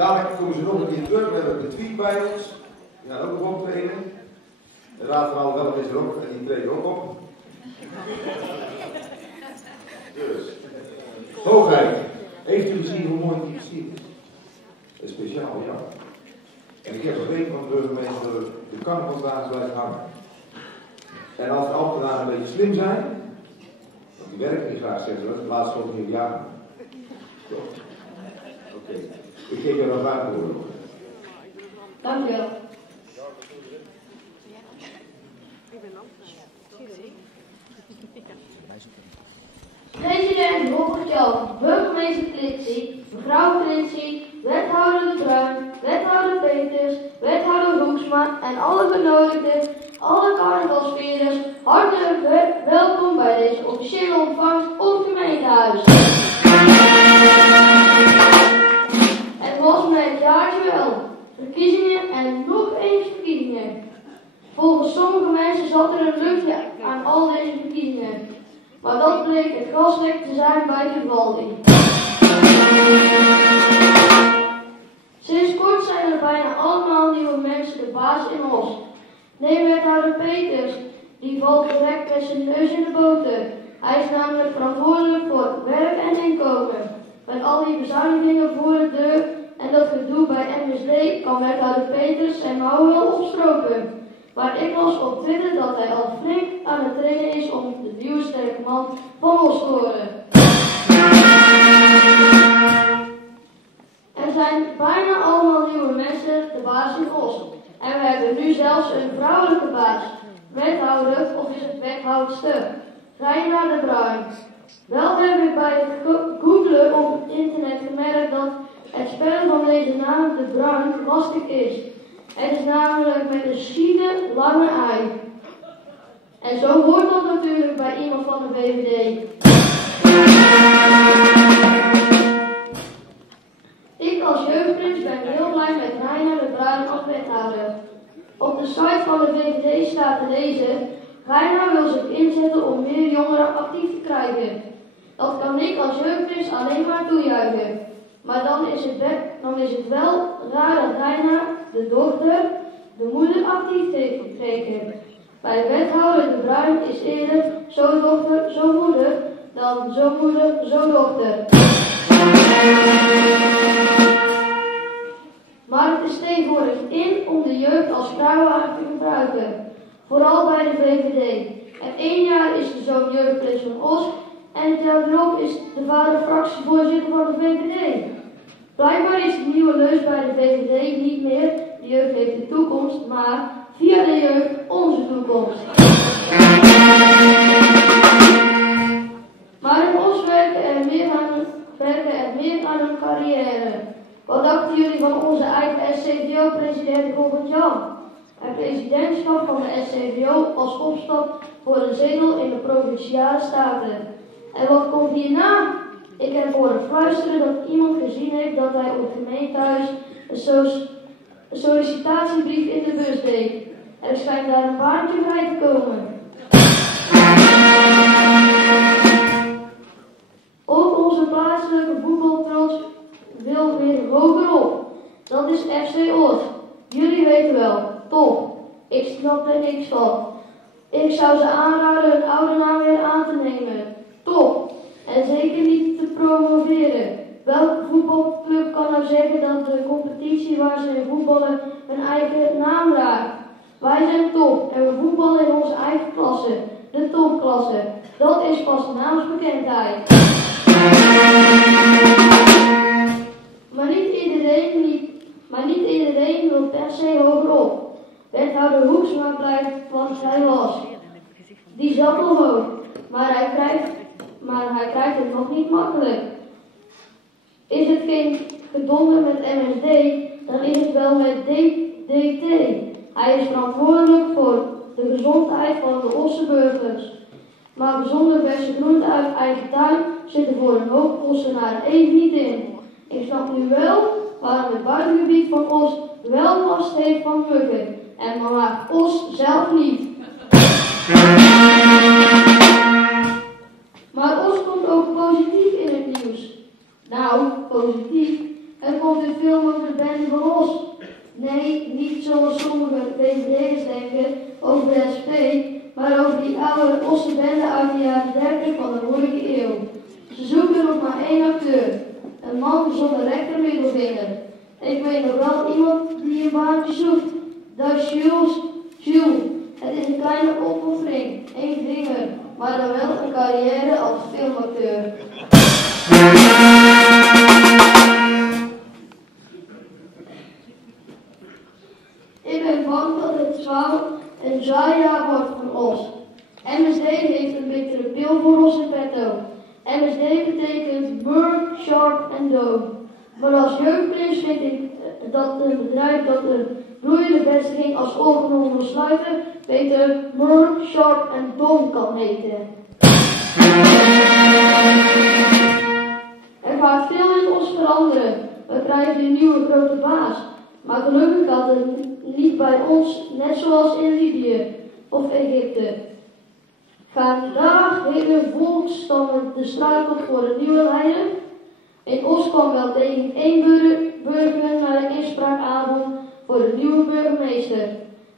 Dadelijk komen ze nog een keer terug, we hebben de tweet bij ons. Die gaan ook nog optreden. De Raad van Alwel is er ook en die treden ook op. Dus, hoogheid. Heeft u gezien hoe mooi die gezien is? Dat is speciaal, ja. En ik heb begrepen van de burgemeester de carnavalsdagen blijft hangen. En als de ambtenaren een beetje slim zijn, want die werken niet graag, zeggen ze, laatst ook niet op jaren. Oké. Ik geef er nog vragen voor. Dank u wel. President Robert Jan, burgemeester Klitsie, mevrouw Klitsie, wethouder De Bruin, wethouder Peters, wethouder Hoeksma en alle genodigden, alle carnavalsvierders, hartelijk welkom bij deze officiële ontvangst op het gemeentehuis. Het was me het jaartje wel. Verkiezingen en nog eens verkiezingen. Volgens sommige mensen zat er een luchtje aan al deze verkiezingen. Maar dat bleek het gaslek te zijn bij Vivaldi. Sinds kort zijn er bijna allemaal nieuwe mensen de baas in Os. Neem wethouder Peters, die valt direct met zijn neus in de boter. Hij is namelijk verantwoordelijk voor werk en inkomen. Met al die bezuinigingen voor de deur en dat gedoe bij MSD kan wethouder Peters zijn mouwen wel opstropen. Maar ik las op Twitter dat hij al flink aan het trainen is om de nieuwe sterke man van Os te worden. Er zijn bijna allemaal nieuwe mensen de baas in Os. En we hebben nu zelfs een vrouwelijke baas. Wethouder, of is het wethoudster? Reina De Bruin. Wel heb ik bij het googlen op het internet gemerkt dat het spellen van deze naam De Bruin lastig is. Het is namelijk met een schiele lange ei. En zo hoort dat natuurlijk bij iemand van de VVD. Ik als jeugdprins ben heel blij met Reina De Bruin als wethouder. Op de site van de VVD staat te lezen: Reina wil zich inzetten om meer jongeren actief te krijgen. Dat kan ik als jeugdprins alleen maar toejuichen. Maar dan is het wel raar dat Reina, de dochter, de moeder actief heeft gekregen. Bij wethouder De Bruin is eerder zo dochter, zo moeder, dan zo moeder, zo dochter. Maar het is tegenwoordig in om de jeugd als vrouwenhaar te gebruiken. Vooral bij de VVD. En 1 jaar is de zoon jeugdprins van Os en het jaar erop is de vader fractievoorzitter van de VVD. Blijkbaar is de nieuwe leus bij de VVD niet meer de jeugd heeft de toekomst, maar via de jeugd onze toekomst. Maar in Os werken er meer aan hun carrière. Wat dachten jullie van onze eigen SCVO-president Robert Jan? Het presidentschap van de SCVO als opstap voor een zetel in de Provinciale Staten. En wat komt hierna? Ik heb horen fluisteren dat iemand gezien heeft dat hij op het gemeentehuis een sollicitatiebrief in de bus deed. Er schijnt daar een baantje bij te komen. Ook onze plaatselijke voetbaltrots wil weer hogerop. Dat is FC Os. Jullie weten wel, top. Ik snap er niks van. Ik zou ze aanraden hun oude naam weer aan te nemen. Top. En zeker niet te promoveren. Welke voetbalclub kan nou zeggen dat de competitie waar ze in voetballen hun eigen naam draagt? Wij zijn top en we voetballen in onze eigen klasse. De topklasse. Dat is pas naamsbekendheid. Maar niet iedereen wil per se hogerop. Wethouder Hoeksma blijft wat hij was. Die zat al hoog, maar hij krijgt het nog niet makkelijk. Is het geen gedonder met MSD, dan is het wel met DDT. Hij is verantwoordelijk voor de gezondheid van de Osse burgers. Maar bijzonder verse groenten uit eigen tuin zitten voor een hoop Ossenaren even niet in. Ik snap nu wel waarom het buitengebied van Os wel last heeft van muggen. En maar Os zelf niet. Maar Os komt ook positief in het nieuws. Nou, positief. Er komt een film over de bende van Os. Nee, niet zoals sommige VVD'ers denken over de SP, maar over die oude Osse bende uit de jaren 30 van de vorige eeuw. Ze zoeken nog maar één acteur. Een man zonder rechtermiddelvinger. Ik weet nog wel iemand die een baantje zoekt. Dat is Jules. Jules. Het is een kleine opoffering. Eén vinger. Maar dan wel een carrière als filmacteur. Ik ben bang dat het een zwaaijaar wordt van Os. MSD heeft een bittere pil voor Os in petto. MSD betekent Burn, Sharp en Dome. Maar als jeugdprins vind ik dat een bedrijf dat een bloeiende vestiging als Organon wil sluiten, beter Burn, Sharp en Dome kan heten. Er gaat veel in Os veranderen. We krijgen een nieuwe grote baas. Maar gelukkig gaat het niet bij ons, net zoals in Libië of Egypte. Vandaag hele volksstammen de straat op voor een nieuwe leider. In Os kwam wel tegen één burger naar een inspraakavond voor de nieuwe burgemeester.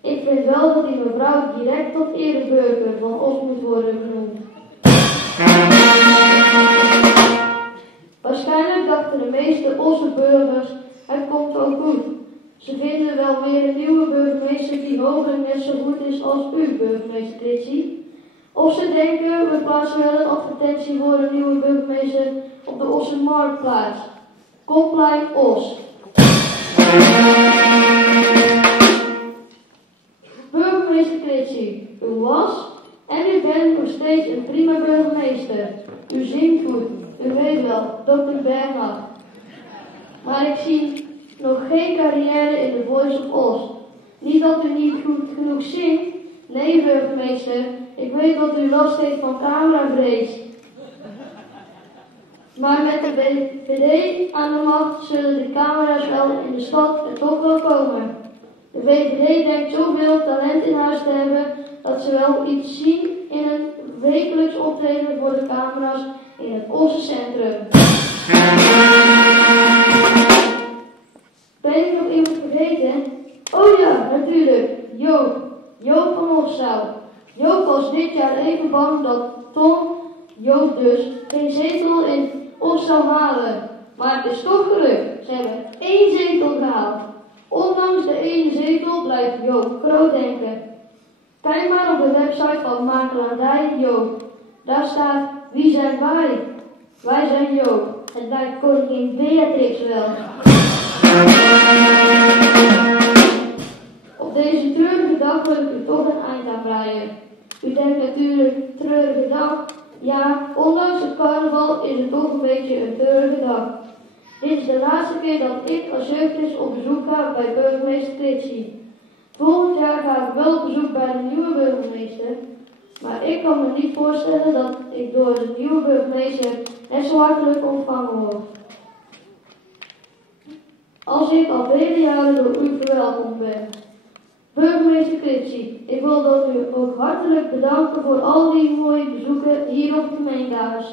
Ik vind wel dat die mevrouw direct tot ereburger van Os moet worden genoemd. Waarschijnlijk dachten de meeste Osse burgers, het komt ook goed. Ze vinden wel weer een nieuwe burgemeester die hopelijk net zo goed is als u, burgemeester Kritsie. Of ze denken, we plaatsen wel een advertentie voor een nieuwe burgemeester op de Osse Marktplaats. Kopplein Os. Burgemeester Kritsie, u was en u bent nog steeds een prima burgemeester. U zingt goed, u weet wel, Dr. Bernhard. Maar ik zie nog geen carrière in The Voice of Os. Niet dat u niet goed genoeg zingt. Nee, burgemeester, ik weet dat u last heeft van cameravrees. Maar met de VVD aan de macht zullen de camera's wel in de stad er toch wel komen. De VVD denkt zoveel talent in huis te hebben dat ze wel iets zien in een wekelijks optreden voor de camera's in het Osse centrum. Ben ik nog iemand vergeten? Oh ja, natuurlijk, Joop. Joop van Osschouw. Joop was dit jaar even bang dat Tom, Joop dus, geen zetel in Os zou halen. Maar het is toch gelukt. Ze hebben 1 zetel gehaald. Ondanks de 1 zetel blijft Joop groot denken. Kijk maar op de website van makelaardij Joop. Daar staat, wie zijn wij? Wij zijn Joop. Het lijkt koningin Beatrix wel. Op deze treurige dag wil ik u toch een eind aan breien. U denkt natuurlijk, treurige dag. Ja, ondanks het carnaval is het toch een beetje een treurige dag. Dit is de laatste keer dat ik als jeugdprins op bezoek ga bij burgemeester Kritsie. Volgend jaar ga ik wel op bezoek bij de nieuwe burgemeester. Maar ik kan me niet voorstellen dat ik door de nieuwe burgemeester net zo hartelijk ontvangen word. Als ik al vele jaren door u verwelkomd ben. Burgemeester Kritsie, ik wil dat u ook hartelijk bedanken voor al die mooie bezoeken hier op het gemeentehuis.